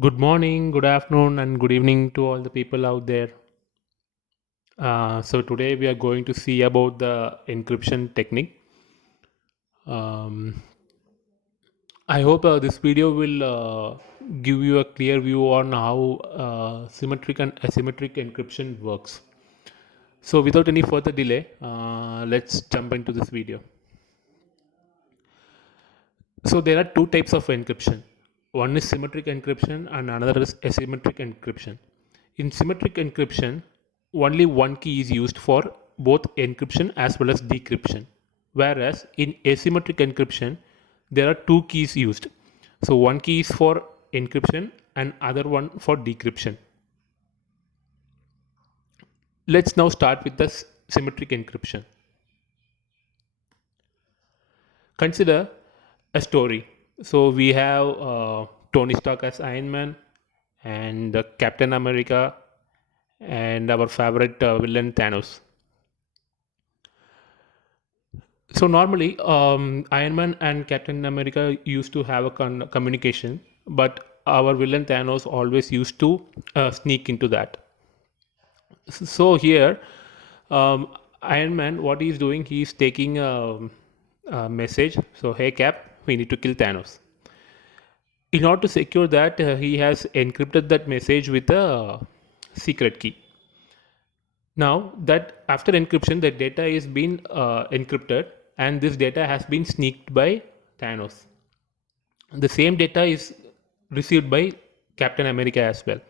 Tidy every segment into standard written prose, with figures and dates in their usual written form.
Good morning, good afternoon, and good evening to all the people out there. So today we are going to see about the encryption technique. Um, I hope this video will give you a clear view on how symmetric and asymmetric encryption works. So without any further delay, let's jump into this video. So there are two types of encryption. One is symmetric encryption and another is asymmetric encryption. In symmetric encryption, only one key is used for both encryption as well as decryption. Whereas in asymmetric encryption, there are two keys used. So one key is for encryption and other one for decryption. Let's now start with the symmetric encryption. Consider a story. So we have Tony Stark as Iron Man and Captain America and our favorite villain Thanos. So normally, Iron Man and Captain America used to have a communication, but our villain Thanos always used to sneak into that. So here, Iron Man, what he's doing, he's taking a message. So hey Cap, we need to kill Thanos. In order to secure that, he has encrypted that message with a secret key. Now that after encryption, the data is being encrypted, and this data has been sneaked by Thanos. The same data is received by Captain America as well.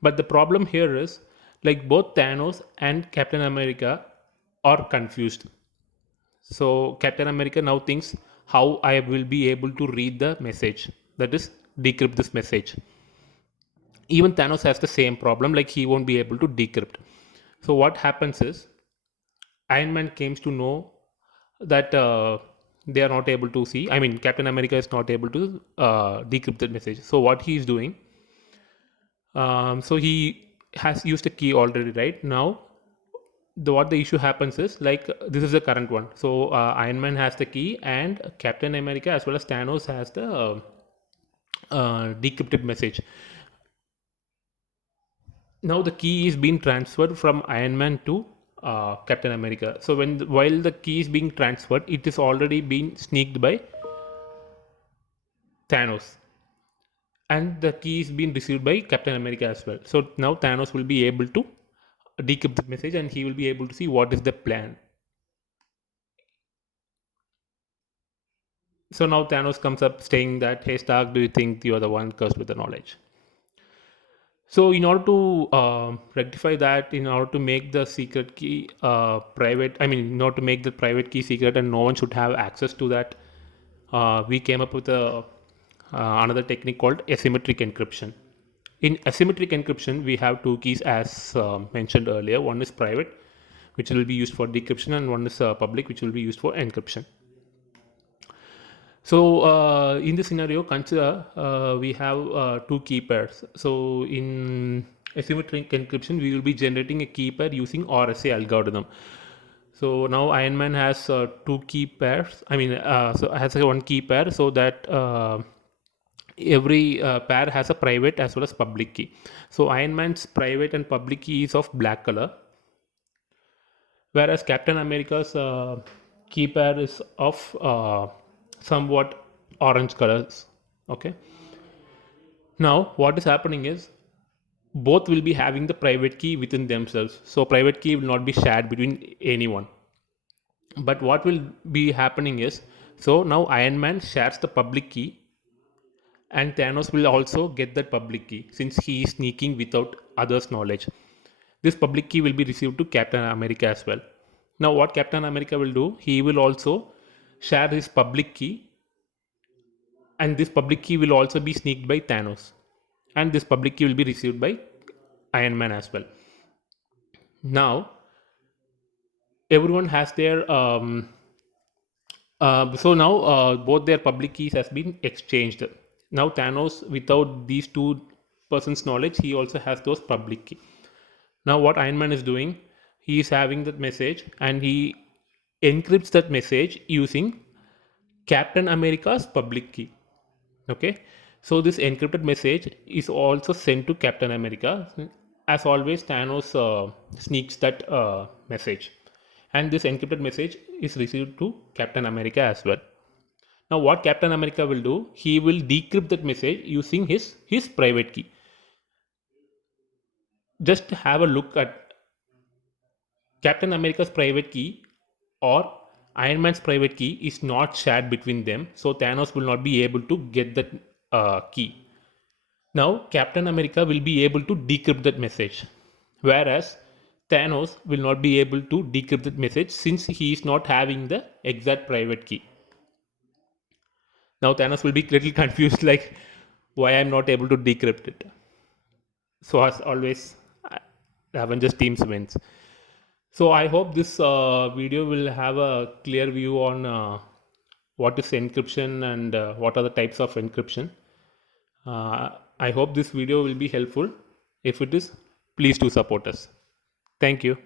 But the problem here is like both Thanos and Captain America are confused. So Captain America now thinks how I will be able to read the message, that is decrypt this message. Even Thanos has the same problem, like he won't be able to decrypt. So what happens is Iron Man comes to know that they are not able to see. I mean, Captain America is not able to decrypt that message. So what he is doing, so he has used a key already, right? Now, what the issue happens is like this is the current one. So Iron Man has the key, and Captain America as well as Thanos has the decrypted message. Now the key is being transferred from Iron Man to Captain America. So while the key is being transferred, it is already being sneaked by Thanos, and the key is being received by Captain America as well. So now Thanos will be able to decrypt the message, and he will be able to see what is the plan. So now Thanos comes up saying that, "Hey Stark, do you think you are the one cursed with the knowledge?" So in order to rectify that, in order to make the secret key private, I mean, in order to make the private key secret and no one should have access to that, we came up with another technique called asymmetric encryption. In asymmetric encryption, we have two keys as mentioned earlier. One is private, which will be used for decryption, and one is public, which will be used for encryption. So in this scenario, consider we have two key pairs. So in asymmetric encryption, we will be generating a key pair using RSA algorithm. So now Iron Man has two key pairs. I mean, so has one key pair, so that every pair has a private as well as public key. So Iron Man's private and public key is of black color, whereas Captain America's key pair is of somewhat orange colors. Okay. Now what is happening is both will be having the private key within themselves. So private key will not be shared between anyone. But what will be happening is, so now Iron Man shares the public key, and Thanos will also get that public key since he is sneaking without others' knowledge. This public key will be received to Captain America as well. Now, what Captain America will do, he will also share his public key, and this public key will also be sneaked by Thanos, and this public key will be received by Iron Man as well. Now, everyone has their so now both their public keys has been exchanged. Now Thanos, without these two persons' knowledge, he also has those public key. Now what Iron Man is doing, he is having that message and he encrypts that message using Captain America's public key. Okay, So this encrypted message is also sent to Captain America. As always, Thanos sneaks that message, and this encrypted message is received to Captain America as well. Now, what Captain America will do? He will decrypt that message using his private key. Just have a look at Captain America's private key or Iron Man's private key is not shared between them, so Thanos will not be able to get that key. Now, Captain America will be able to decrypt that message, whereas Thanos will not be able to decrypt that message since he is not having the exact private key. Now, Thanos will be little confused like why I'm not able to decrypt it. So, as always, Avengers teams wins. So, I hope this video will have a clear view on what is encryption and what are the types of encryption. I hope this video will be helpful. If it is, please do support us. Thank you.